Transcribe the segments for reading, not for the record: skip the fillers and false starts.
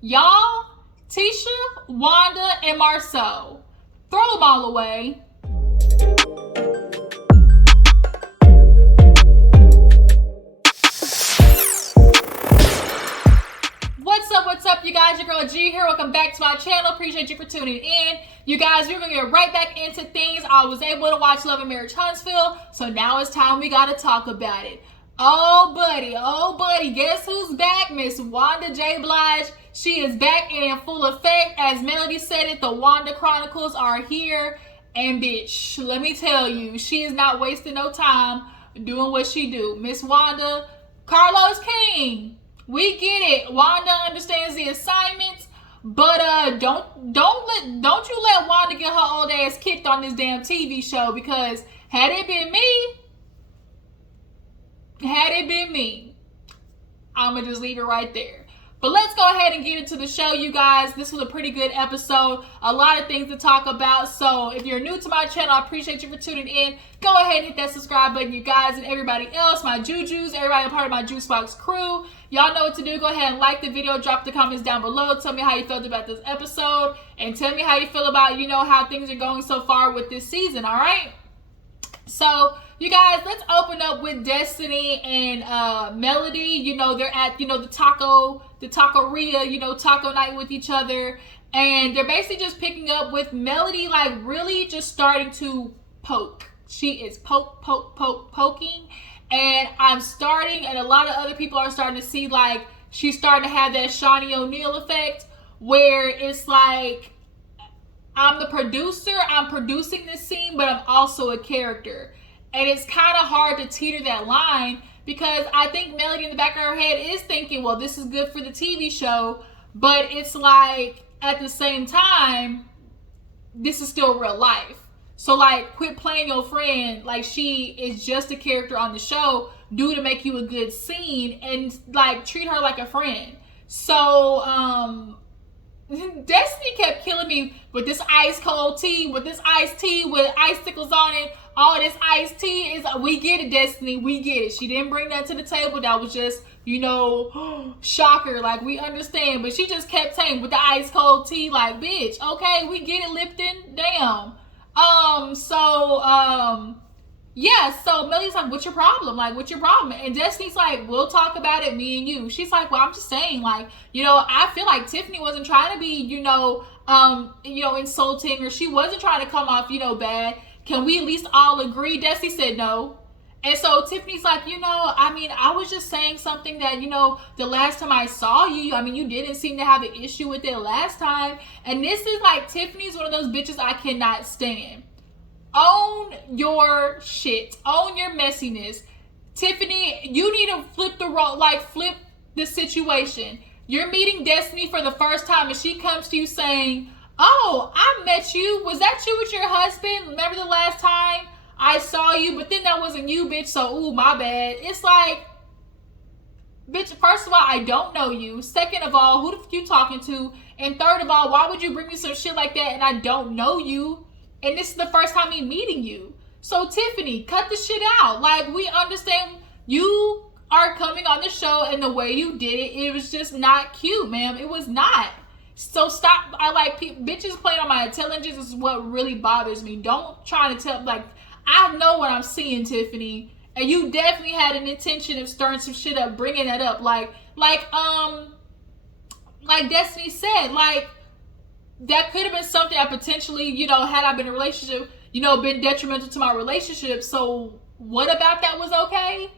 Y'all, Tisha, Wanda, and Marsau. Throw them all away. What's up, you guys? Your girl G here. Welcome back to my channel. Appreciate you for tuning in. You guys, we're gonna get right back into things. I was able to watch Love&Marriage Huntsville, so now it's time we gotta talk about it. Oh buddy, guess who's back? Miss Wanda J. Blige. She is back and in full effect. As Melody said it, the Wanda Chronicles are here. And bitch, let me tell you, she is not wasting no time doing what she do. Miss Wanda, Carlos King. We get it. Wanda understands the assignments, but don't you let Wanda get her old ass kicked on this damn TV show, because had it been me, I'ma just leave it right there. But let's go ahead and get into the show, you guys. This was a pretty good episode. A lot of things to talk about. So if you're new to my channel, I appreciate you for tuning in. Go ahead and hit that subscribe button, you guys, and everybody else, my Jujus, everybody a part of my Juice Box crew. Y'all know what to do. Go ahead and like the video. Drop the comments down below. Tell me how you felt about this episode. And tell me how you feel about, how things are going so far with this season, all right? So, you guys, let's open up with Destiny and Melody. They're at, the taqueria, taco night with each other. And they're basically just picking up with Melody, like, really just starting to poke. She is poking. And and a lot of other people are starting to see, like, she's starting to have that Shawnee O'Neal effect, where it's like, I'm the producer, I'm producing this scene, but I'm also a character. And it's kind of hard to teeter that line, because I think Melody in the back of her head is thinking, well, this is good for the TV show, but it's like, at the same time, this is still real life. So, like, quit playing your friend like she is just a character on the show, due to make you a good scene, and, like, treat her like a friend. So, Destiny kept killing me with this ice cold tea, with this iced tea with icicles on it. All this iced tea is, we get it, Destiny, we get it. She didn't bring that to the table. That was just, shocker. Like, we understand. But she just kept saying with the ice cold tea, like, bitch, okay, we get it, Lipton. Damn. Yeah, so Melody's like, what's your problem? Like, what's your problem? And Destiny's like, we'll talk about it, me and you. She's like, well, I'm just saying, like, I feel like Tiffany wasn't trying to be, insulting, or she wasn't trying to come off, bad. Can we at least all agree? Destiny said no. And so Tiffany's like, I was just saying something that, the last time I saw you, you didn't seem to have an issue with it last time. And this is like, Tiffany's one of those bitches I cannot stand. Own your shit. Own your messiness. Tiffany, you need to flip the role, flip the situation. You're meeting Destiny for the first time, and she comes to you saying, oh, I met you. Was that you with your husband? Remember the last time I saw you? But then that wasn't you, bitch. So, ooh, my bad. It's like, bitch, first of all, I don't know you. Second of all, who the fuck you talking to? And third of all, why would you bring me some shit like that and I don't know you? And this is the first time me meeting you. So, Tiffany, cut the shit out. Like, we understand you are coming on the show, and the way you did it, it was just not cute, ma'am. It was not. So stop. I like bitches playing on my intelligence is what really bothers me. Don't try to tell, like, I know what I'm seeing, Tiffany. And you definitely had an intention of stirring some shit up, bringing that up. Like Destiny said, like, that could have been something I potentially, had I been in a relationship, been detrimental to my relationship. So what about that was okay?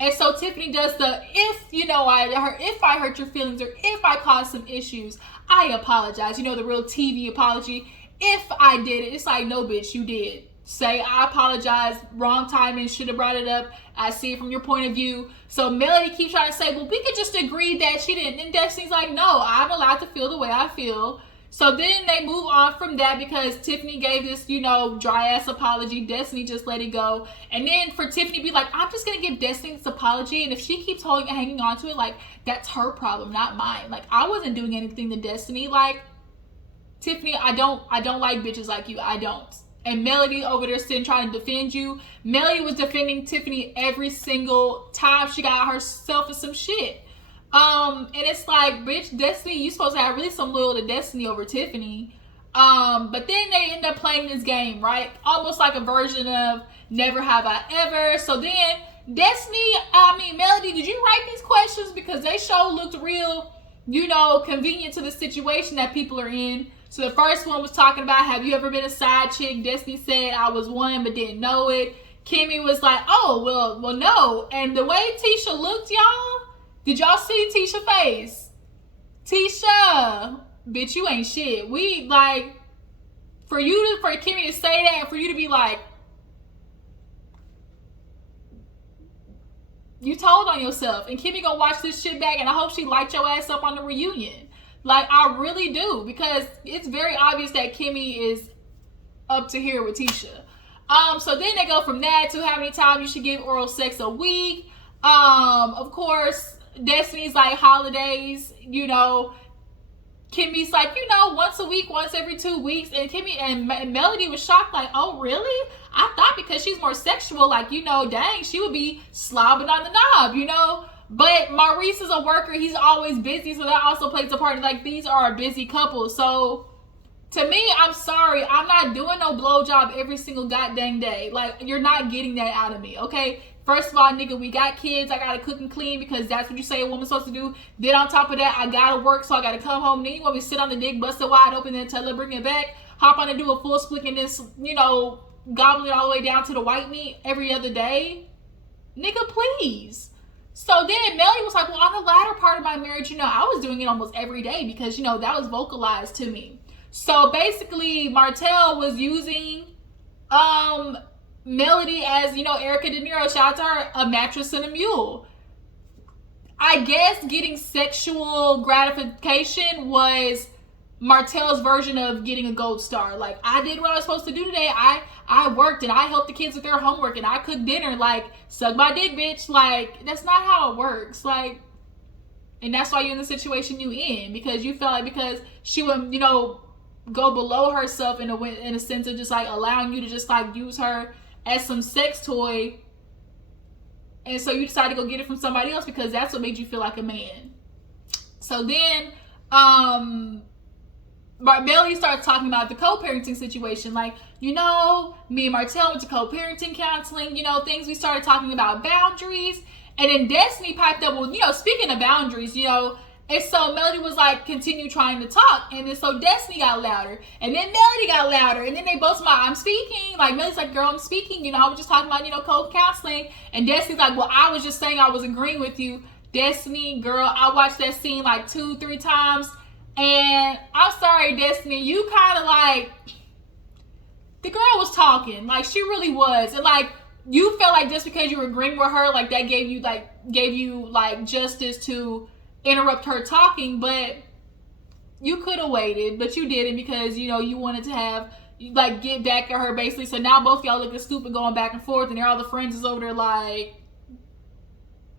And so Tiffany does the, if I hurt your feelings, or if I caused some issues, I apologize. The real TV apology. If I did it, it's like, no, bitch, you did. Say, I apologize, wrong timing, should have brought it up. I see it from your point of view. So Melody keeps trying to say, well, we could just agree that she didn't. And Destiny's like, no, I'm allowed to feel the way I feel. So then they move on from that, because Tiffany gave this, dry ass apology. Destiny just let it go. And then for Tiffany to be like, I'm just going to give Destiny this apology. And if she keeps hanging on to it, like, that's her problem, not mine. Like, I wasn't doing anything to Destiny. Like, Tiffany, I don't like bitches like you. I don't. And Melody over there sitting trying to defend you. Melody was defending Tiffany every single time she got herself in some shit. And it's like, bitch, Destiny, you supposed to have really some loyal to Destiny over Tiffany. But then they end up playing this game, right? Almost like a version of Never Have I Ever. So then Melody, did you write these questions? Because they looked real, convenient to the situation that people are in. So the first one was talking about, have you ever been a side chick? Destiny said, I was one, but didn't know it. Kimmy was like, oh, well, no. And the way Tisha looked, y'all, did y'all see Tisha's face? Tisha, bitch, you ain't shit. We, like, for Kimmy to say that and for you to be like, you told on yourself. And Kimmy gonna watch this shit back and I hope she light your ass up on the reunion. Like, I really do. Because it's very obvious that Kimmy is up to here with Tisha. So then they go from that to how many times you should give oral sex a week. Of course, Destiny's like holidays, Kimmy's like, once a week, once every 2 weeks. And Kimmy and Melody was shocked, like, oh, really? I thought because she's more sexual, like, dang, she would be slobbing on the knob, But Maurice is a worker. He's always busy. So that also plays a part. Like, these are a busy couple. So to me, I'm sorry. I'm not doing no blowjob every single goddamn day. Like, you're not getting that out of me, okay? First of all, nigga, we got kids. I gotta cook and clean because that's what you say a woman's supposed to do. Then on top of that, I gotta work, so I gotta come home. Then you want me to sit on the dick, bust it wide open, then tell her bring it back, hop on and do a full split, and then, gobble it all the way down to the white meat every other day? Nigga, please. So then Melody was like, well, on the latter part of my marriage, I was doing it almost every day because, that was vocalized to me. So basically, Martell was using Melody as, Erica De Niro, shout out to her, a mattress and a mule. I guess getting sexual gratification was Martell's version of getting a gold star. Like, I did what I was supposed to do today. I worked and I helped the kids with their homework and I cooked dinner. Like, suck my dick, bitch. Like, that's not how it works. Like, and that's why you're in the situation you in, because you felt like because she would, go below herself in a sense of just like allowing you to just like use her as some sex toy, and so you decided to go get it from somebody else because that's what made you feel like a man. So then Melody started talking about the co-parenting situation, like, me and Martell went to co-parenting counseling, things. We started talking about boundaries, and then Destiny piped up, well, speaking of boundaries, and so Melody was like, continue trying to talk. And then so Destiny got louder. And then Melody got louder. And then they both smiled. I'm speaking. Like, Melody's like, girl, I'm speaking. I was just talking about, co-counseling. And Destiny's like, well, I was just saying I was agreeing with you. Destiny, girl, I watched that scene like 2-3 times. And I'm sorry, Destiny, you kind of like, the girl was talking. Like, she really was. And like, you felt like just because you were agreeing with her, like that gave you justice to interrupt her talking, but you could have waited, but you didn't because you wanted to have get back at her basically. So now both y'all looking stupid going back and forth, and all the friends is over there like,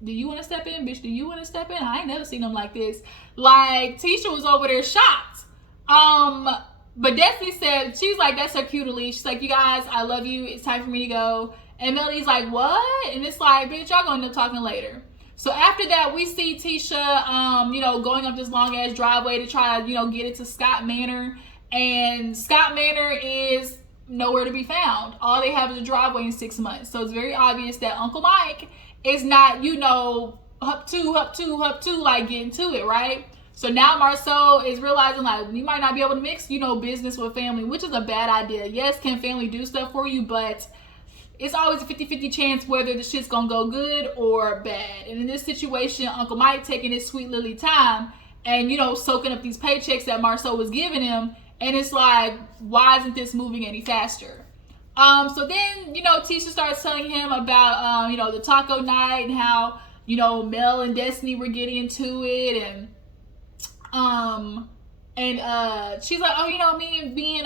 do you want to step in, bitch? Do you want to step in? I ain't never seen them like this. Like, Tisha was over there shocked. But Destiny said, she's like, that's her cue to leave. She's like, you guys, I love you. It's time for me to go. And Melody's like, what? And it's like, bitch, y'all gonna end up talking later. So after that, we see Tisha, going up this long ass driveway to try to, get it to Scott Manor. And Scott Manor is nowhere to be found. All they have is a driveway in 6 months. So it's very obvious that Uncle Mike is not, up to, like getting to it, right? So now Marceau is realizing like we might not be able to mix, business with family, which is a bad idea. Yes, can family do stuff for you, but it's always a 50-50 chance whether the shit's gonna go good or bad. And in this situation, Uncle Mike taking his sweet lily time and, soaking up these paychecks that Marceau was giving him. And it's like, why isn't this moving any faster? So then, Tisha starts telling him about, the taco night and how, Mel and Destiny were getting into it. And she's like, oh, me and being,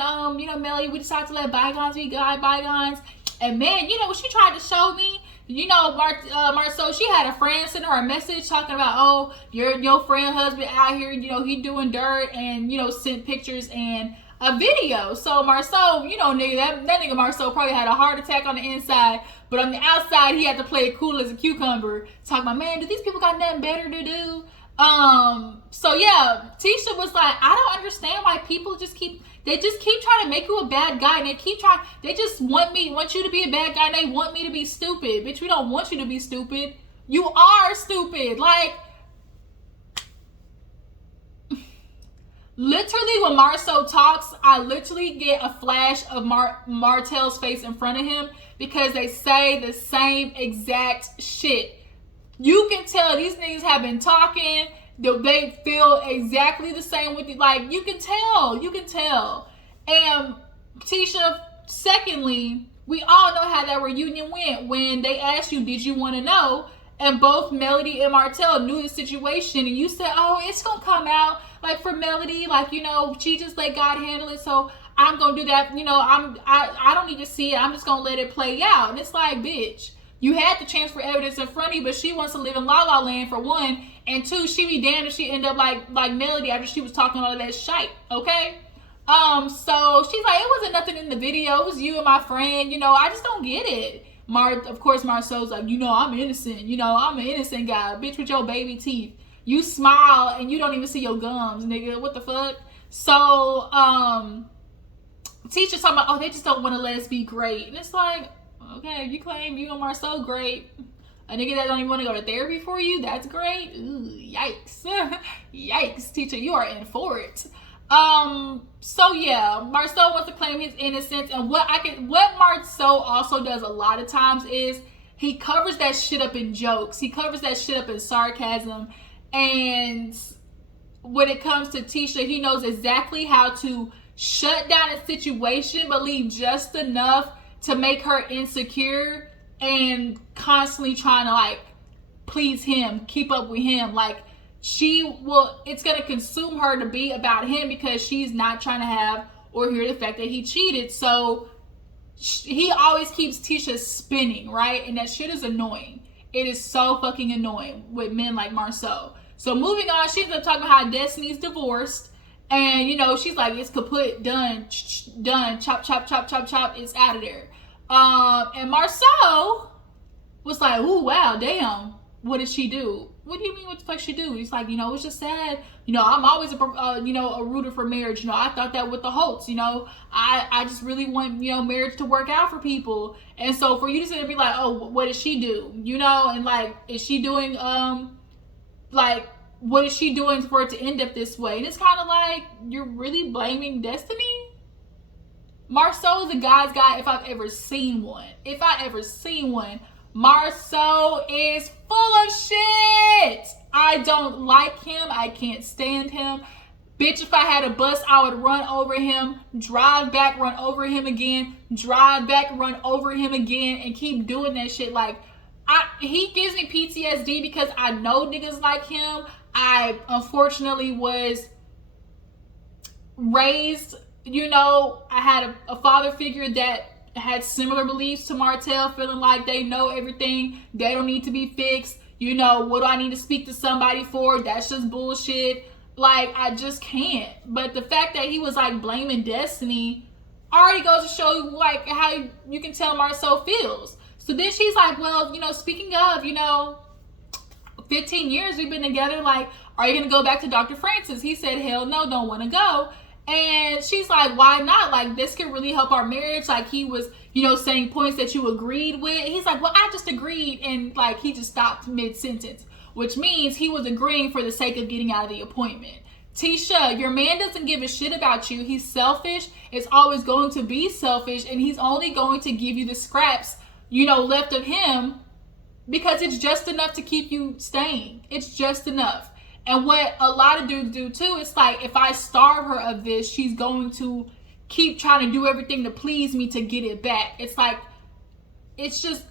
Melly, we decided to let bygones be bygones. And man, when she tried to show me, Marceau, she had a friend send her a message talking about, oh, your friend husband out here, he doing dirt, and, sent pictures and a video. So Marceau, nigga, that nigga Marceau probably had a heart attack on the inside, but on the outside, he had to play it cool as a cucumber. Talking about, man, do these people got nothing better to do? So yeah, Tisha was like, I don't understand why people just keep trying to make you a bad guy, and they just want you to be a bad guy, and they want me to be stupid. Bitch, we don't want you to be stupid. You are stupid. Like, literally when Marsau talks, I literally get a flash of Martell's face in front of him, because they say the same exact shit. You can tell these niggas have been talking. They feel exactly the same with you. Like, you can tell. And Tisha, secondly, we all know how that reunion went when they asked you, did you want to know? And both Melody and Martell knew the situation, and you said, oh, it's gonna come out. Like, for Melody, like, you know, she just let God handle it, so I'm gonna do that. You know, I don't need to see it. I'm just gonna let it play out. And it's like, bitch, you had the chance for evidence in front of you, but she wants to live in La La Land, for one, and two, she be damned if she end up like Melody after she was talking all of that shite. Okay. So she's like, it wasn't nothing in the video. It was you and my friend. You know, I just don't get it. Of course, Marsau's like, you know, I'm innocent. You know, I'm an innocent guy. Bitch with your baby teeth. You smile and you don't even see your gums, nigga. What the fuck? So, Tisha's talking about, oh, they just don't want to let us be great. And it's like, okay, you claim you and Marsau great. A nigga that don't even want to go to therapy for you, that's great. Ooh, yikes. Yikes, Tisha, you are in for it. So yeah, Marsau wants to claim his innocence, and what Marsau also does a lot of times is he covers that shit up in jokes. He covers that shit up in sarcasm, and when it comes to Tisha, he knows exactly how to shut down a situation, but leave just enough to make her insecure and constantly trying to like please him, keep up with him. Like, it's going to consume her to be about him, because she's not trying to have or hear the fact that he cheated. So he always keeps Tisha spinning, right? And that shit is annoying. It is so fucking annoying with men like Marsau. So moving on, she ends up talking about how Destiny's divorced. And, you know, she's like, it's kaput, done, chop, chop, chop, chop, chop, it's out of there. And Marsau was like, ooh, wow, damn, what did she do? What do you mean, what the fuck she do? He's like, you know, it's just sad. You know, I'm always a rooter for marriage. You know, I thought that with the Holtz. You know, I just really want, you know, marriage to work out for people. And so for you to sit and be like, oh, what did she do? You know, and like, is she doing, like, what is she doing for it to end up this way? And it's kind of like, you're really blaming Destiny? Marsau is a guy's guy if I've ever seen one. Marsau is full of shit. I don't like him. I can't stand him. Bitch, if I had a bus, I would run over him, drive back, run over him again, drive back, run over him again, and keep doing that shit. Like, he gives me PTSD because I know niggas like him. I unfortunately was raised, you know, I had a father figure that had similar beliefs to Martell, feeling like they know everything, they don't need to be fixed. You know, what do I need to speak to somebody for? That's just bullshit. Like, I just can't. But the fact that he was like blaming Destiny already goes to show you like how you can tell Marsau feels. So then she's like, well, you know, speaking of, you know, 15 years we've been together, like, are you gonna go back to Dr. Francis? He said, hell no, don't want to go. And she's like, why not? Like, this could really help our marriage. Like, he was, you know, saying points that you agreed with. He's like, well, I just agreed. And like, he just stopped mid-sentence, which means he was agreeing for the sake of getting out of the appointment. Tisha, your man doesn't give a shit about you. He's selfish. It's always going to be selfish. And he's only going to give you the scraps, you know, left of him, because it's just enough to keep you staying. It's just enough. And what a lot of dudes do too, it's like, if I starve her of this, she's going to keep trying to do everything to please me to get it back. It's like, it's just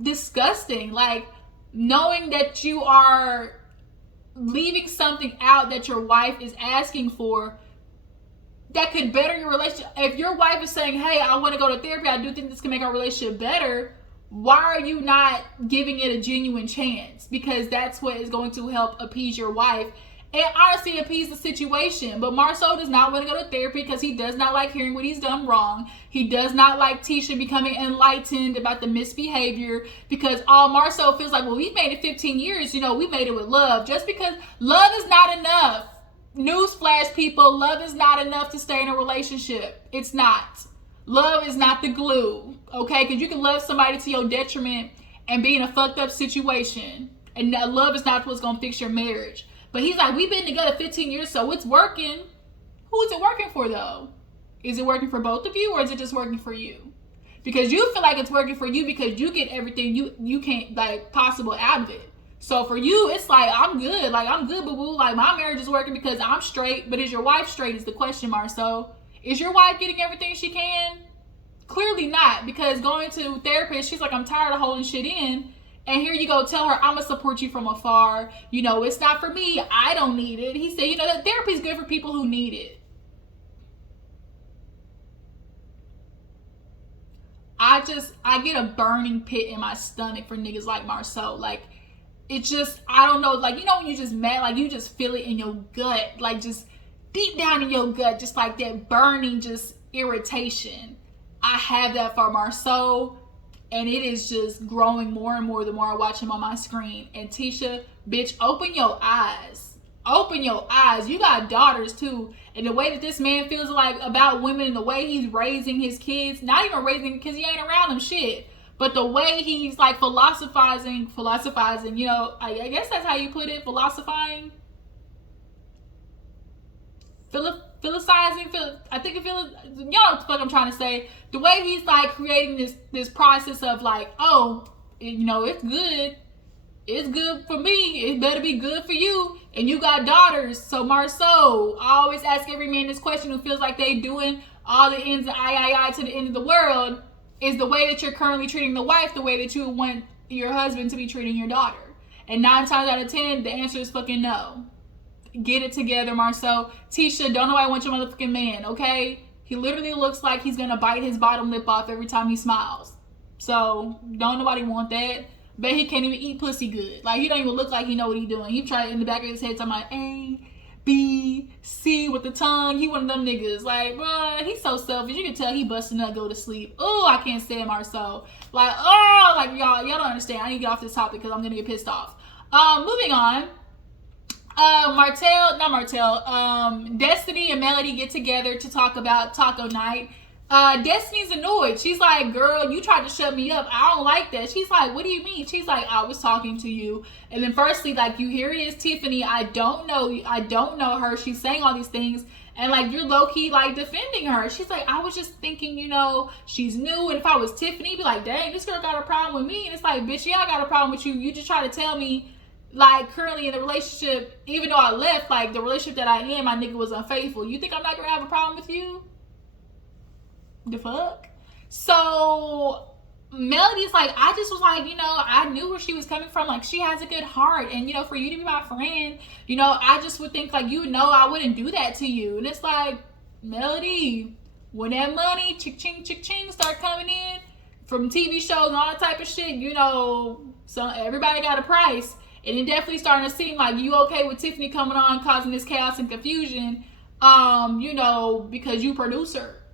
disgusting. Like, knowing that you are leaving something out that your wife is asking for that could better your relationship. If your wife is saying, hey, I want to go to therapy, I do think this can make our relationship better, why are you not giving it a genuine chance? Because that's what is going to help appease your wife. and honestly appease the situation. But Marsau does not want to go to therapy because he does not like hearing what he's done wrong. He does not like Tisha becoming enlightened about the misbehavior, because all Marsau feels like, well, we made it 15 years, we made it with love. Just because love is not enough. Newsflash, people, love is not enough to stay in a relationship. It's not. Love is not the glue, okay? Because you can love somebody to your detriment and be in a fucked up situation. And love is not what's going to fix your marriage. But he's like, we've been together 15 years, so it's working. Who is it working for, though? Is it working for both of you, or is it just working for you? Because you feel like it's working for you because you get everything you can't, possible out of it. So for you, it's like, I'm good. I'm good, boo-boo. My marriage is working because I'm straight. But is your wife straight is the question, Marsau. Is your wife getting everything she can? Clearly not, because going to therapist, she's like, I'm tired of holding shit in. And here you go, tell her, I'm going to support you from afar. It's not for me. I don't need it. He said, that therapy is good for people who need it. I get a burning pit in my stomach for niggas like Marsau. It's just, I don't know. When you just mad, you just feel it in your gut. Just deep down in your gut, just that burning, just irritation. I have that for Marsau. And it is just growing more and more the more I watch him on my screen. And Tisha, bitch, open your eyes. Open your eyes. You got daughters too. And the way that this man feels about women, and the way he's raising his kids, not even raising because he ain't around them shit. But the way he's philosophizing, I guess that's how you put it, philosophizing. I think y'all know what the fuck I'm trying to say. The way he's creating this process of it's good for me, it better be good for you, and you got daughters. So Marsau, I always ask every man this question who feels like they doing all the ends of I to the end of the world, is the way that you're currently treating the wife the way that you would want your husband to be treating your daughter? And 9 times out of 10, the answer is fucking no. Get it together, Marsau. Tisha, don't nobody want your motherfucking man, okay? He literally looks like he's gonna bite his bottom lip off every time he smiles. So, don't nobody want that. Bet he can't even eat pussy good. He don't even look like he know what he doing. He tried in the back of his head talking about A, B, C with the tongue. He one of them niggas. Bruh, he's so selfish. You can tell he busting up, go to sleep. Oh, I can't stand Marsau. Y'all don't understand. I need to get off this topic because I'm gonna get pissed off. Moving on. Destiny and Melody get together to talk about taco night. Destiny's annoyed. She's like, girl, you tried to shut me up. I don't like that. She's like, what do you mean? She's like, I was talking to you. And then firstly, you hear it is Tiffany. I don't know her. She's saying all these things. And you're low-key defending her. She's like, I was just thinking, she's new. And if I was Tiffany, be like, dang, this girl got a problem with me. And it's like, bitch, yeah, I got a problem with you. You just try to tell me currently in the relationship, even though I left, the relationship that I am, my nigga was unfaithful. You think I'm not gonna have a problem with you? The fuck? So Melody's I just was I knew where she was coming from. She has a good heart, and for you to be my friend, I just would think I wouldn't do that to you. And it's Melody, when that money ching start coming in from TV shows and all that type of shit, so everybody got a price. And it definitely starting to seem like you okay with Tiffany coming on causing this chaos and confusion, because you produce her.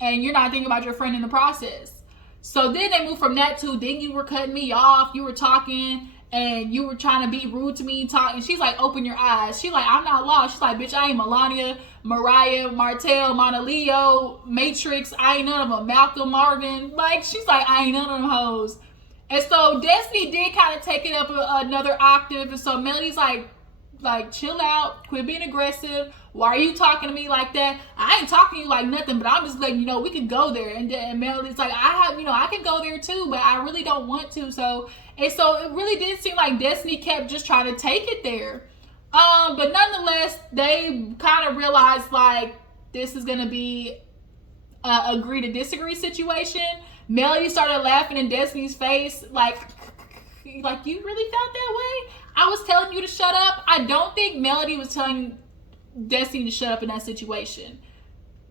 And you're not thinking about your friend in the process. So then they move from that to, then you were cutting me off, you were talking, and you were trying to be rude to me, and she's like, open your eyes. She's like, I'm not lost. She's like, bitch, I ain't Melania, Mariah, Martell, Mona Leo, Matrix, I ain't none of them, Malcolm, Marvin. She's like, I ain't none of them hoes. And so Destiny did kind of take it up another octave. And so Melody's like, chill out, quit being aggressive. Why are you talking to me like that? I ain't talking to you like nothing, but I'm just letting you know we could go there. And Melody's like, I can go there too, but I really don't want to. So it really did seem like Destiny kept just trying to take it there. But nonetheless, they kind of realized this is gonna be a agree to disagree situation. Melody started laughing in Destiny's face, you really felt that way? I was telling you to shut up. I don't think Melody was telling Destiny to shut up in that situation.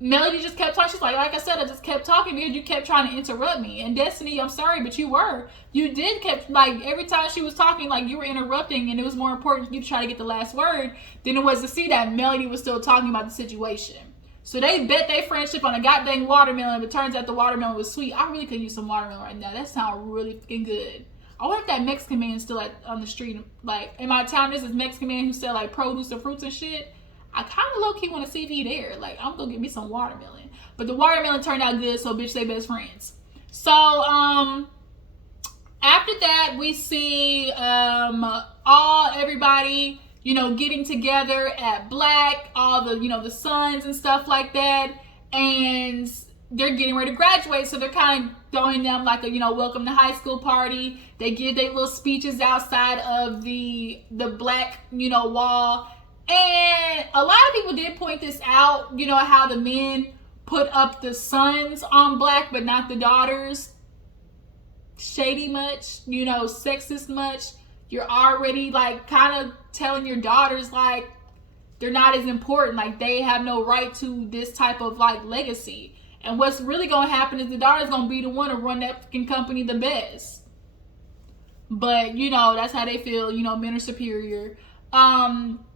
Melody just kept talking. She's like I said, I just kept talking because you kept trying to interrupt me. And Destiny, I'm sorry, but you did kept, like, every time she was talking, like, you were interrupting, and it was more important for you to try to get the last word than it was to see that Melody was still talking about the situation. So they bet their friendship on a goddamn watermelon, but it turns out the watermelon was sweet. I really could use some watermelon right now. That sounds really fucking good. I wonder if that Mexican man is still on the street. Like, in my town, there's this Mexican man who sell, like, produce and fruits and shit. I kind of low-key want to see if he there. Like, I'm going to get me some watermelon. But the watermelon turned out good, so bitch, they best friends. So, after that, we see everybody, getting together at Black, all the, the sons and stuff like that. And they're getting ready to graduate, so they're kind of throwing them like a, welcome to high school party. They give their little speeches outside of the Black, wall. And a lot of people did point this out, how the men put up the sons on Black, but not the daughters. Shady much, sexist much. You're already, like, kind of telling your daughters, like, they're not as important. Like, they have no right to this type of, like, legacy. And what's really going to happen is the daughter's going to be the one to run that fucking company the best. But, that's how they feel, men are superior.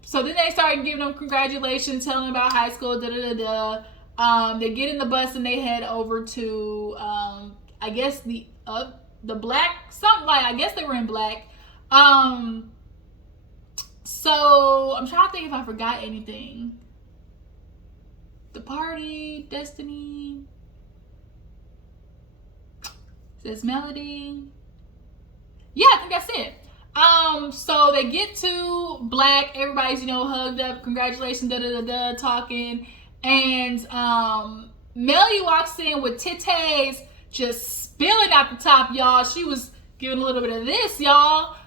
So then they started giving them congratulations, telling them about high school, they get in the bus and they head over to, I guess the Black, something like, I guess they were in Black. So I'm trying to think if I forgot anything. The party, Destiny, says Melody. Yeah, I think that's it. So they get to Black, everybody's, hugged up, congratulations, talking, and, Melody walks in with titties just spilling out the top, y'all. She was giving a little bit of this, y'all.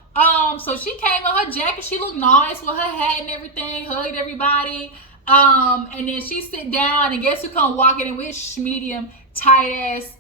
So she came in her jacket, she looked nice with her hat and everything, hugged everybody, and then she sit down, and guess who come walking in with medium, tight ass,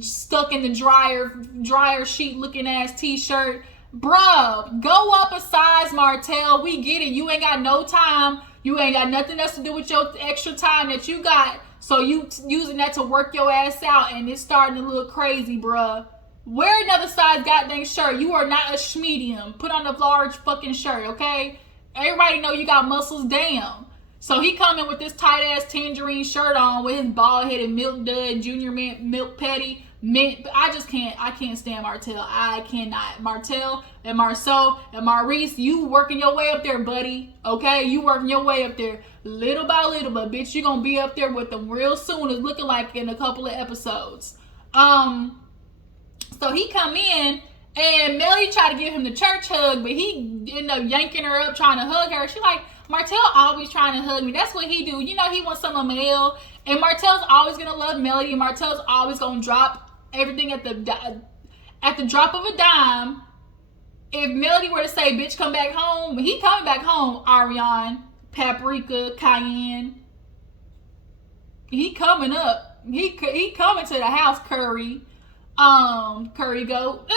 stuck in the dryer sheet looking ass t-shirt. Bruh, go up a size, Martell. We get it. You ain't got no time. You ain't got nothing else to do with your extra time that you got. So you using that to work your ass out, and it's starting to look crazy, bruh. Wear another size goddamn shirt. You are not a medium. Put on a large fucking shirt, okay? Everybody know you got muscles down. So he coming with this tight ass tangerine shirt on with his bald headed milk dud, junior mint, milk patty. Mint, I can't stand Martell. I cannot. Martell and Marsau and Maurice, you working your way up there, buddy. Okay? You working your way up there. Little by little, but bitch, you gonna be up there with them real soon. It's looking like in a couple of episodes. So he come in, and Melly tried to give him the church hug, but he ended up yanking her up, trying to hug her. She like, Martell always trying to hug me. That's what he do. He wants some of Mel. And Martell's always gonna love Melody. And Martell's always gonna drop everything at the drop of a dime. If Melody were to say, bitch, come back home, he coming back home, Ariane, Paprika, Cayenne. He coming up. He coming to the house, Curry. Curry goat.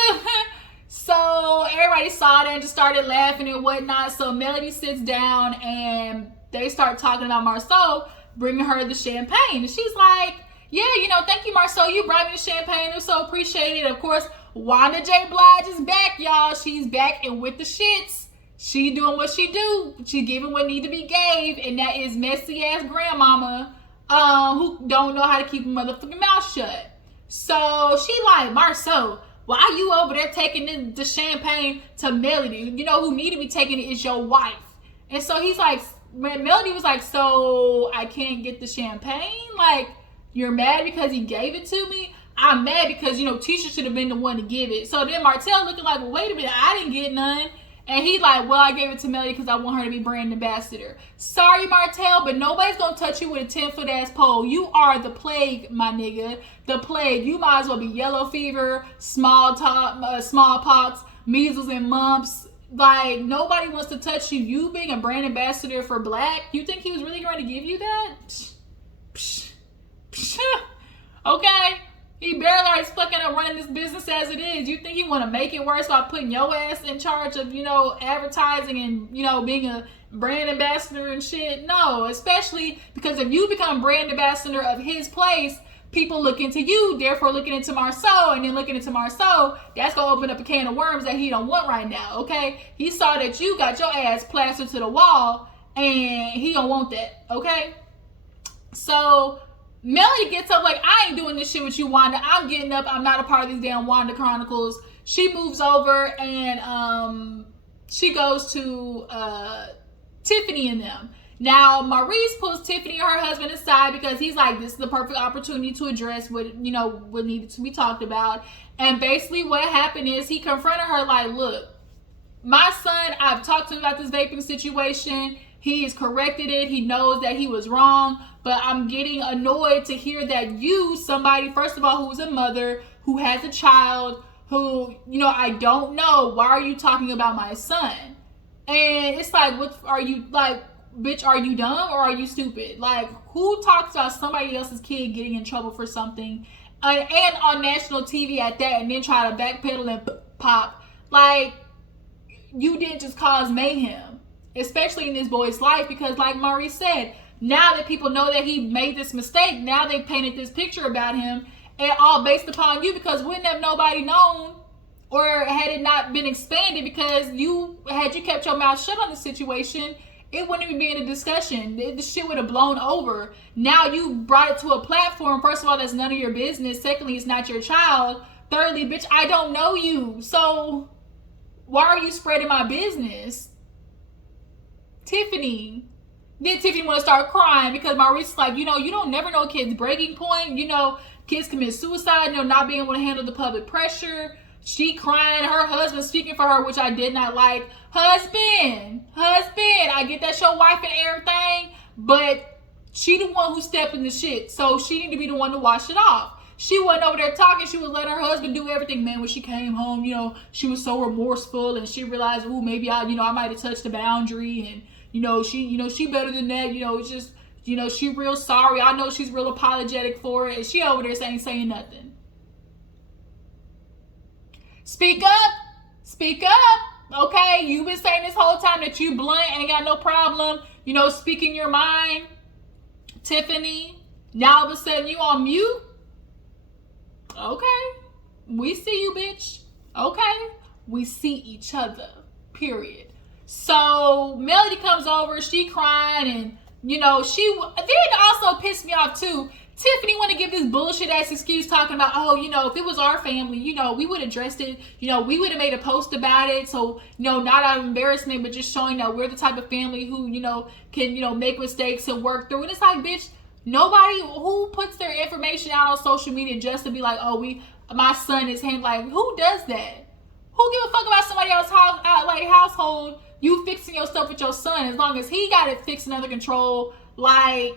So everybody saw that and just started laughing and whatnot. So Melody sits down and they start talking about Marsau bringing her the champagne. And she's like, yeah, thank you, Marsau. You brought me the champagne. It was so appreciated. Of course, Wanda J. Blige is back, y'all. She's back and with the shits. She doing what she do. She giving what need to be gave. And that is messy ass grandmama who don't know how to keep a motherfucking mouth shut. So she like, Marsau, why you over there taking the champagne to Melody? Who need to be taking it is your wife. And so he's like, Melody was like, so I can't get the champagne? Like, you're mad because he gave it to me? I'm mad because, Tisha should have been the one to give it. So then Martell looking like, well, wait a minute, I didn't get none. And he like, well, I gave it to Melody because I want her to be brand ambassador. Sorry, Martell, but nobody's going to touch you with a 10-foot ass pole. You are the plague, my nigga. The plague. You might as well be yellow fever, smallpox, measles and mumps. Like, nobody wants to touch you. You being a brand ambassador for Black, you think he was really going to give you that? Okay? He barely already fucking up running this business as it is. You think he want to make it worse by putting your ass in charge of, advertising and, being a brand ambassador and shit. No, especially because if you become brand ambassador of his place, people look into you, therefore looking into Marsau, and then looking into Marsau, that's gonna open up a can of worms that he don't want right now, okay? He saw that you got your ass plastered to the wall, and he don't want that, okay? So Melody gets up like, I ain't doing this shit with you, Wanda. I'm getting up. I'm not a part of these damn Wanda Chronicles. She moves over and she goes to Tiffany and them. Now, Maurice pulls Tiffany and her husband aside because he's like, this is the perfect opportunity to address what needed to be talked about. And basically what happened is he confronted her like, look, my son, I've talked to him about this vaping situation. He has corrected it. He knows that he was wrong. But I'm getting annoyed to hear that you, somebody, first of all, who's a mother, who has a child, who, I don't know. Why are you talking about my son? And it's like, what are you, like, bitch, are you dumb or are you stupid? Like, who talks about somebody else's kid getting in trouble for something and on national TV at that, and then try to backpedal and pop? Like, you didn't just cause mayhem, especially in this boy's life, because like Maurice said, now that people know that he made this mistake, now they painted this picture about him, and all based upon you, because wouldn't have nobody known, or had it not been expanded, because you kept your mouth shut on the situation, it wouldn't even be in a discussion. The shit would have blown over. Now you brought it to a platform. First of all, that's none of your business. Secondly, it's not your child. Thirdly, bitch, I don't know you. So why are you spreading my business? Tiffany. Then Tiffany want to start crying because Maurice is like, you don't never know kids' breaking point. Kids commit suicide, not being able to handle the public pressure. She crying, her husband speaking for her, which I did not like. Husband, I get that's your wife and everything, but she the one who stepped in the shit, so she need to be the one to wash it off. She wasn't over there talking. She was letting her husband do everything. Man, when she came home, she was so remorseful, and she realized, ooh, maybe I might have touched the boundary, and she better than that. It's just, she real sorry. I know she's real apologetic for it, and she over there saying nothing. Speak up, okay? You've been saying this whole time that you blunt, ain't got no problem, speaking your mind. Tiffany, now all of a sudden you on mute? Okay, we see you, bitch. Okay, we see each other, period. So Melody comes over, she crying, and she then also pissed me off too. Tiffany want to give this bullshit ass excuse talking about, if it was our family, we would have addressed it, we would have made a post about it. So, not out of embarrassment, but just showing that we're the type of family who, can, make mistakes and work through. And it's like, bitch, nobody who puts their information out on social media just to be like, my son is like, who does that? Who give a fuck about somebody else's household? You fixing your stuff with your son, as long as he got it fixed and under control, like.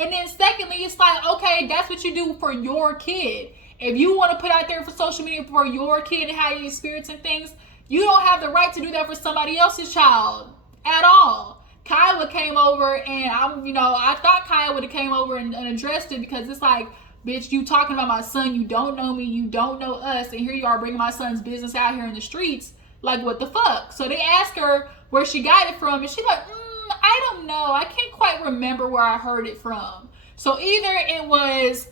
And then secondly, it's like, okay, that's what you do for your kid. If you want to put out there for social media for your kid and how you experience things, you don't have the right to do that for somebody else's child at all. Kyla came over, and I thought Kyla would have came over and addressed it, because it's like, bitch, you talking about my son, you don't know me, you don't know us, and here you are bringing my son's business out here in the streets. Like, what the fuck? So they asked her where she got it from, and she's like, I don't know. I can't quite remember where I heard it from. So either it was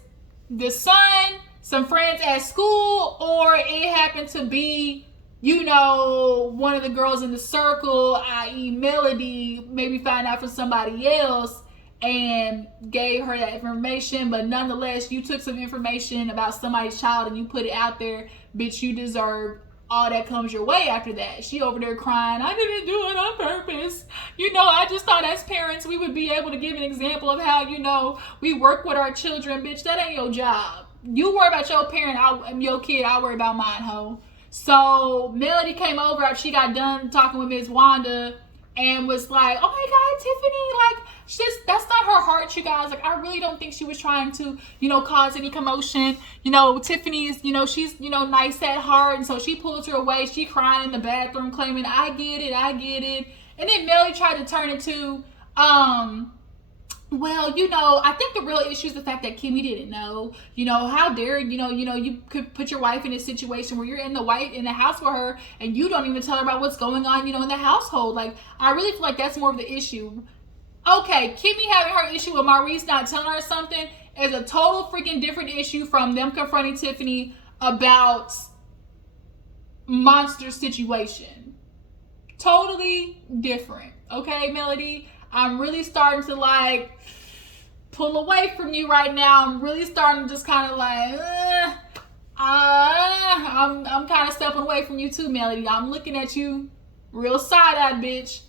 the son, some friends at school, or it happened to be, one of the girls in the circle, i.e. Melody, maybe found out from somebody else and gave her that information. But nonetheless, you took some information about somebody's child and you put it out there. Bitch, you deserve all that comes your way after that. She over there crying, I didn't do it on purpose. I just thought as parents we would be able to give an example of how, we work with our children. Bitch, that ain't your job. You worry about your parent, your kid, I worry about mine, ho. So Melody came over after she got done talking with Miss Wanda and was like, oh my God, Tiffany, that's not her heart, you guys. Like, I really don't think she was trying to, cause any commotion. Tiffany is, she's, nice at heart. And so she pulls her away. She crying in the bathroom, claiming, I get it. And then Melody tried to turn it to, Well, I think the real issue is the fact that Kimmy didn't know. How dare you could put your wife in a situation where you're in the house with her and you don't even tell her about what's going on, in the household. Like, I really feel like that's more of the issue. Okay, Kimmy having her issue with Maurice not telling her something is a total freaking different issue from them confronting Tiffany about Monster's situation. Totally different. Okay, Melody? I'm really starting to like pull away from you right now. I'm really starting to just kind of like, I'm kind of stepping away from you too, Melody. I'm looking at you real side-eyed, bitch.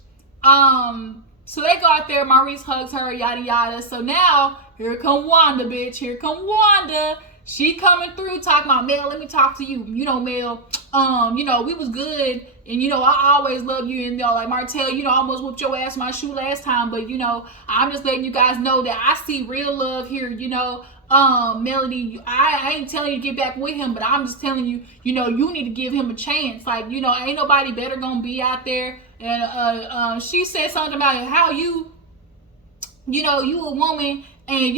So they go out there, Maurice hugs her, yada yada. So now, here come Wanda, bitch. Here come Wanda. She coming through talking about, Mel, let me talk to you. Mel, we was good. And, I always love you. And, like, Martell, I almost whooped your ass in my shoe last time. But, I'm just letting you guys know that I see real love here, Melody. I ain't telling you to get back with him. But I'm just telling you, you need to give him a chance. Like, ain't nobody better going to be out there. And she said something about how you a woman. And,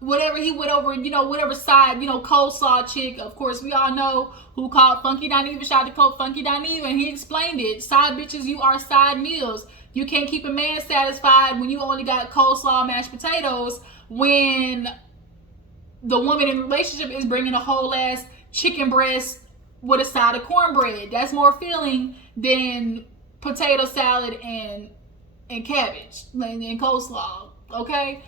whatever he went over, whatever side, coleslaw chick, of course, we all know who called Funky Dineva, shout out to Funky Dineva, and he explained it. Side bitches, you are side meals. You can't keep a man satisfied when you only got coleslaw, mashed potatoes, when the woman in the relationship is bringing a whole ass chicken breast with a side of cornbread. That's more filling than potato salad and cabbage and coleslaw, okay?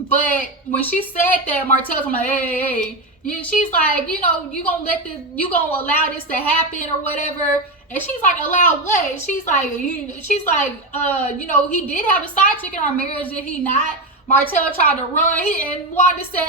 But when she said that, Martell's like, hey. She's like, you gonna allow this to happen or whatever. And she's like, allow what? She's like, he did have a side chick in our marriage, did he not? Martell tried to run, and Wanda said,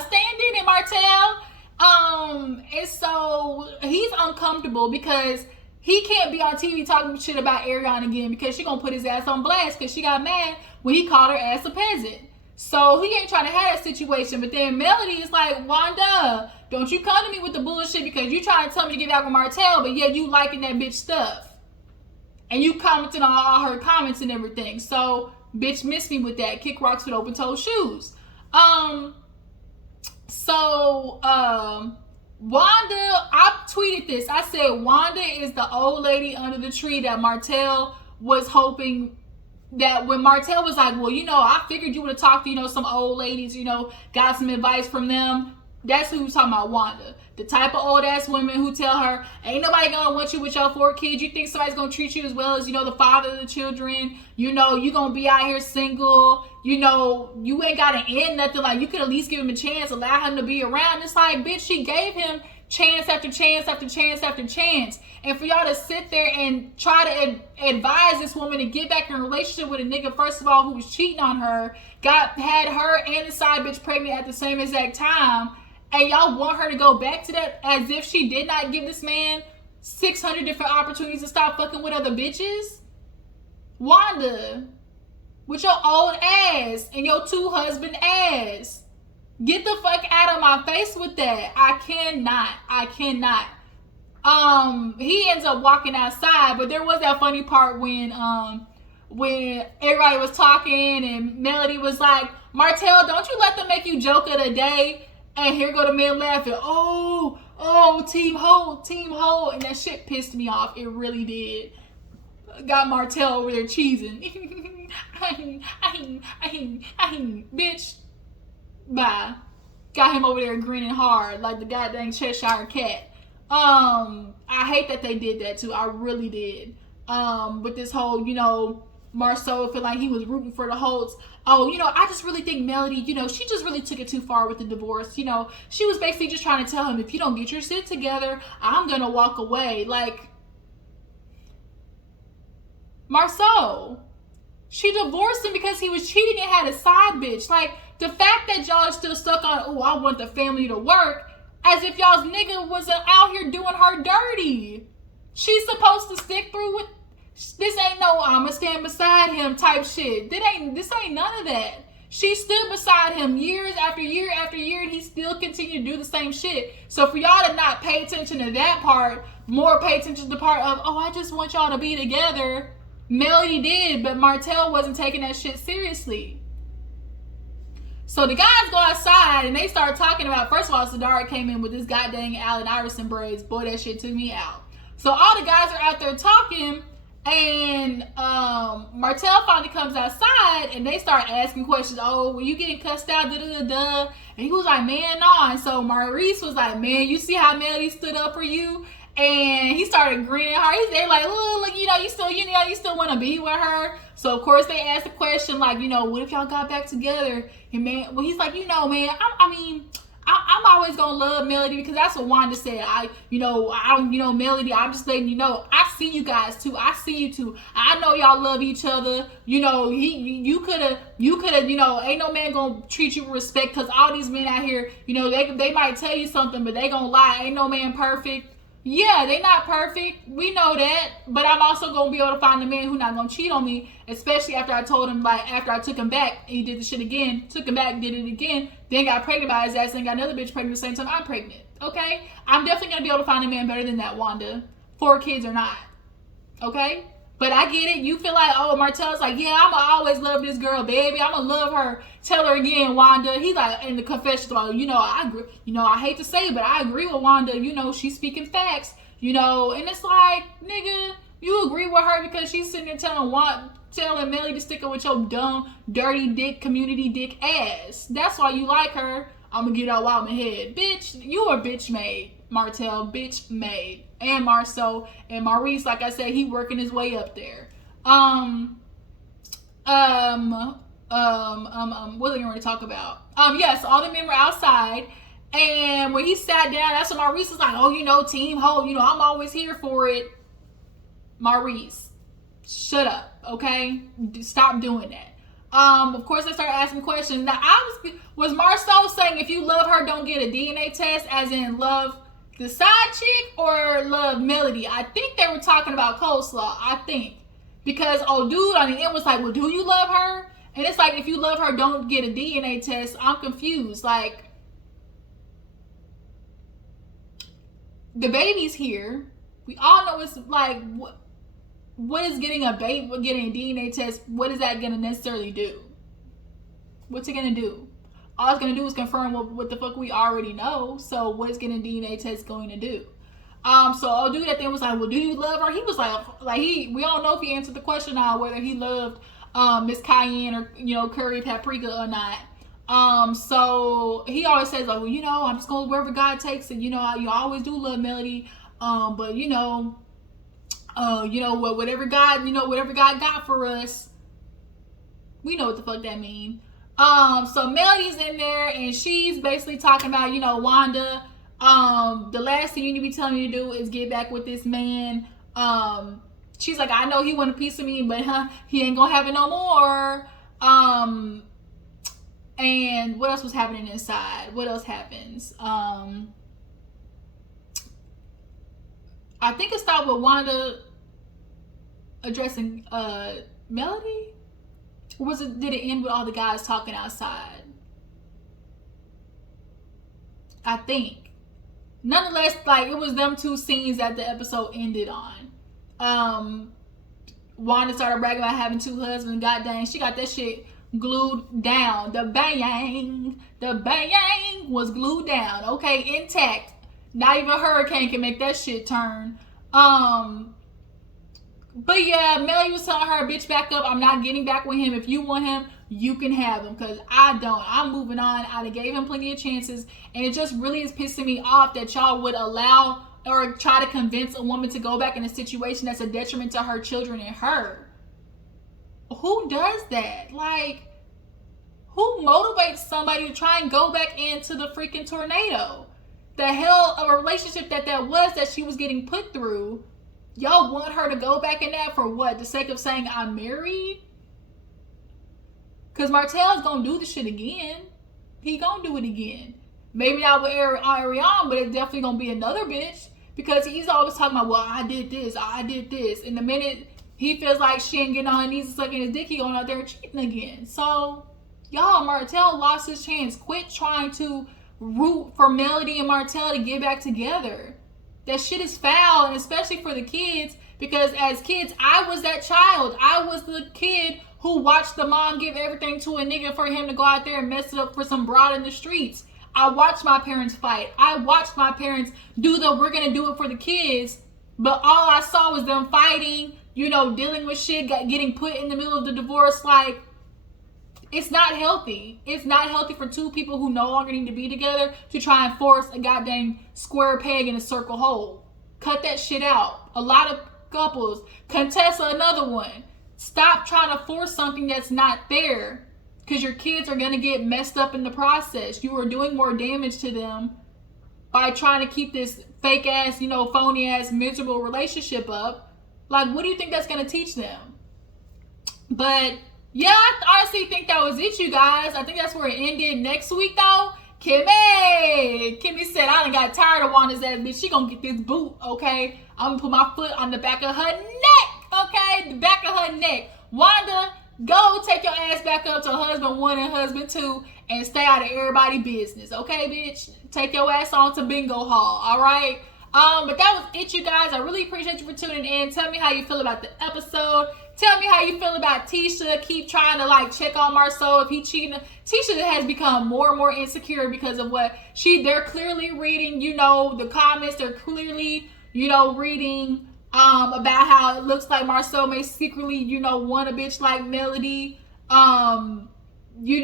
stand in it, Martell. And so he's uncomfortable because he can't be on TV talking shit about Ariana again because she gonna put his ass on blast because she got mad when he called her ass a peasant. So he ain't trying to have that situation. But then Melody is like, Wanda, don't you come to me with the bullshit because you trying to tell me to get back with Martell, but yet you liking that bitch stuff. And you commenting on all her comments and everything. So, bitch, miss me with that. Kick rocks with open-toed shoes. Wanda, I tweeted this. I said, Wanda is the old lady under the tree that Martell was hoping that when Martell was like, well, I figured you would have talked to, some old ladies, got some advice from them. That's who was talking about, Wanda. The type of old ass women who tell her, ain't nobody gonna want you with your 4 kids. You think somebody's gonna treat you as well as, the father of the children. You gonna be out here single. You ain't gotta end nothing. Like, you could at least give him a chance, allow him to be around. It's like, bitch, she gave him chance after chance after chance after chance. And for y'all to sit there and try to advise this woman to get back in a relationship with a nigga, first of all, who was cheating on her, had her and the side bitch pregnant at the same exact time, and y'all want her to go back to that as if she did not give this man 600 different opportunities to stop fucking with other bitches? Wanda, with your old ass and your 2-husband ass. Get the fuck out of my face with that. I cannot. He ends up walking outside, but there was that funny part when everybody was talking and Melody was like, Martell, don't you let them make you joke of the day? And here go the men laughing. Oh, team Ho. And that shit pissed me off. It really did. Got Martell over there cheesing. Bitch. Bye. Got him over there grinning hard like the goddamn Cheshire cat. I hate that they did that too. I really did. With this whole, Marceau feel like he was rooting for the Holtz. I just really think Melody, she just really took it too far with the divorce. She was basically just trying to tell him, if you don't get your shit together, I'm gonna walk away. Like, Marceau, she divorced him because he was cheating and had a side bitch. Like, the fact that y'all are still stuck on, I want the family to work, as if y'all's nigga wasn't out here doing her dirty. She's supposed to stick through with, this ain't no I'ma stand beside him type shit. This ain't none of that. She stood beside him years after year after year, and he still continued to do the same shit. So for y'all to not pay attention to that part, more pay attention to the part of, I just want y'all to be together, Melody did, but Martell wasn't taking that shit seriously. So the guys go outside and they start talking about, first of all, Sadara came in with this goddamn Allen Iverson braids. Boy, that shit took me out. So all the guys are out there talking, and Martell finally comes outside and they start asking questions. Oh, were you getting cussed out? Da da da da. And he was like, man, no. And so Maurice was like, man, you see how Melody stood up for you? And he started grinning hard. They like, look, you still want to be with her. So of course they asked the question, like, what if y'all got back together? And man, well, he's like, man, I'm always gonna love Melody because that's what Wanda said. Melody, I'm just letting you know, I see you guys too. I see you too. I know y'all love each other. You could have, ain't no man gonna treat you with respect, because all these men out here, they might tell you something, but they gonna lie. Ain't no man perfect. Yeah, they not perfect. We know that. But I'm also going to be able to find the man who not going to cheat on me, especially after I told him, like, after I took him back, he did the shit again, took him back, did it again, then got pregnant by his ass, and got another bitch pregnant at the same time I'm pregnant. Okay? I'm definitely going to be able to find a man better than that, Wanda. 4 kids or not. Okay? But I get it. You feel like, oh, Martell's like, yeah, I'm going to always love this girl, baby. I'm going to love her. Tell her again, Wanda. He's like, in the confession, I agree. I hate to say it, but I agree with Wanda. She's speaking facts. And it's like, nigga, you agree with her because she's sitting there telling Melly to stick it with your dumb, dirty dick, community dick ass. That's why you like her. I'm going to get out while my head. Bitch, you are bitch made, Martell. Bitch made. And Marceau and Maurice, like I said, he working his way up there. What are we going to talk about? Yes, all the men were outside, and when he sat down, that's when Maurice was like, oh, team hope, I'm always here for it. Maurice, shut up, okay? Stop doing that. Of course, they started asking questions. Now, was Marceau saying if you love her, don't get a DNA test, as in love the side chick or love Melody? I think they were talking about coleslaw, I think. Because, dude, it was like, well, do you love her? And it's like, if you love her, don't get a DNA test. I'm confused. Like, the baby's here. We all know it's like, what is getting a DNA test, what is that going to necessarily do? What's it going to do? All it's going to do is confirm what the fuck we already know. So what is getting a DNA test going to do? So dude that thing was like, well, do you love her? He was like we don't know if he answered the question now, whether he loved Miss Cayenne or, curry paprika or not. So he always says, like, well, I'm just going wherever God takes it. You always do love Melody. But whatever God got for us, we know what the fuck that means. So Melody's in there and she's basically talking about, Wanda, the last thing you need to be telling me to do is get back with this man. She's like, I know he want a piece of me, but he ain't gonna have it no more. And what else was happening inside? What else happens? I think it stopped with Wanda addressing Melody. Or did it end with all the guys talking outside? I think. Nonetheless, like, it was them 2 scenes that the episode ended on. Wanda started bragging about having 2 husbands. God dang, she got that shit glued down. The bang was glued down. Okay, intact. Not even a hurricane can make that shit turn. But yeah, Melody was telling her, bitch, back up. I'm not getting back with him. If you want him, you can have him. Because I don't. I'm moving on. I gave him plenty of chances. And it just really is pissing me off that y'all would allow or try to convince a woman to go back in a situation that's a detriment to her children and her. Who does that? Like, who motivates somebody to try and go back into the freaking tornado? The hell of a relationship that was that she was getting put through. Y'all want her to go back in that for what? The sake of saying I'm married? Because Martell's gonna do the shit again. He gonna do it again. Maybe not with Ariane, but it's definitely gonna be another bitch. Because he's always talking about, well, I did this. And the minute he feels like she ain't getting on her knees and sucking his dick, he going out there and cheating again. So, y'all, Martell lost his chance. Quit trying to root for Melody and Martell to get back together. That shit is foul, and especially for the kids, Because as kids, I was that child. I was the kid who watched the mom give everything to a nigga for him to go out there and mess it up for some broad in the streets. I watched my parents fight. I watched my parents do the we're gonna do it for the kids, but all I saw was them fighting, dealing with shit, getting put in the middle of the divorce. Like, it's not healthy. It's not healthy for two people who no longer need to be together to try and force a goddamn square peg in a circle hole. Cut that shit out. A lot of couples, Contessa, another one. Stop trying to force something that's not there, because your kids are going to get messed up in the process. You are doing more damage to them by trying to keep this fake ass, phony ass, miserable relationship up. Like, what do you think that's going to teach them? But yeah, I honestly think that was it, you guys. I think that's where it ended. Next week, though, Kimmy said, I done got tired of Wanda's ass, bitch. She gonna get this boot, okay? I'm gonna put my foot on the back of her neck, okay? The back of her neck. Wanda, go take your ass back up to husband 1 and husband 2 and stay out of everybody's business, okay, bitch? Take your ass on to bingo hall, all right? But that was it, you guys. I really appreciate you for tuning in. Tell me how you feel about the episode. Tell me how you feel about Tisha. Keep trying to check on Marsau if he cheating. Tisha has become more and more insecure because of what they're clearly reading, the comments. They're clearly, reading about how it looks like Marsau may secretly, want a bitch like Melody. How do you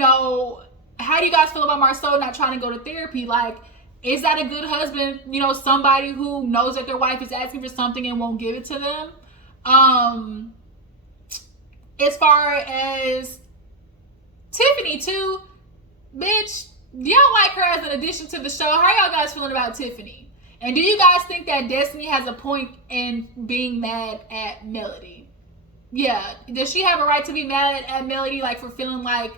guys feel about Marsau not trying to go to therapy? Like, is that a good husband? Somebody who knows that their wife is asking for something and won't give it to them. As far as Tiffany too, bitch, y'all like her as an addition to the show. How y'all guys feeling about Tiffany? And do you guys think that Destiny has a point in being mad at Melody? Yeah, does she have a right to be mad at Melody, for feeling like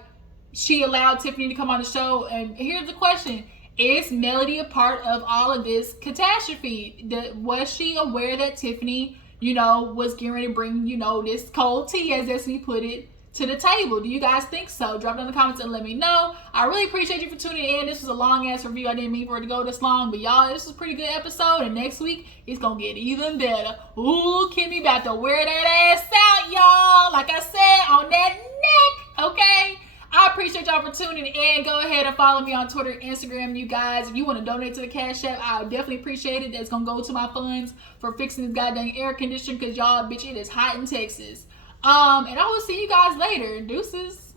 she allowed Tiffany to come on the show? And here's the question: is Melody a part of all of this catastrophe? Was she aware that Tiffany, was getting ready to bring, this cold tea, as Destiny put it, to the table? Do you guys think so? Drop it in the comments and let me know. I really appreciate you for tuning in. This was a long ass review. I didn't mean for it to go this long, but y'all, this was a pretty good episode, and next week it's gonna get even better. Ooh, Kimmy about to wear that ass out, y'all. Like I said, on that neck, okay? I appreciate y'all for tuning in. Go ahead and follow me on Twitter and Instagram, you guys. If you want to donate to the Cash App, I definitely appreciate it. That's going to go to my funds for fixing this goddamn air conditioner, because y'all, bitch, it is hot in Texas. And I will see you guys later. Deuces.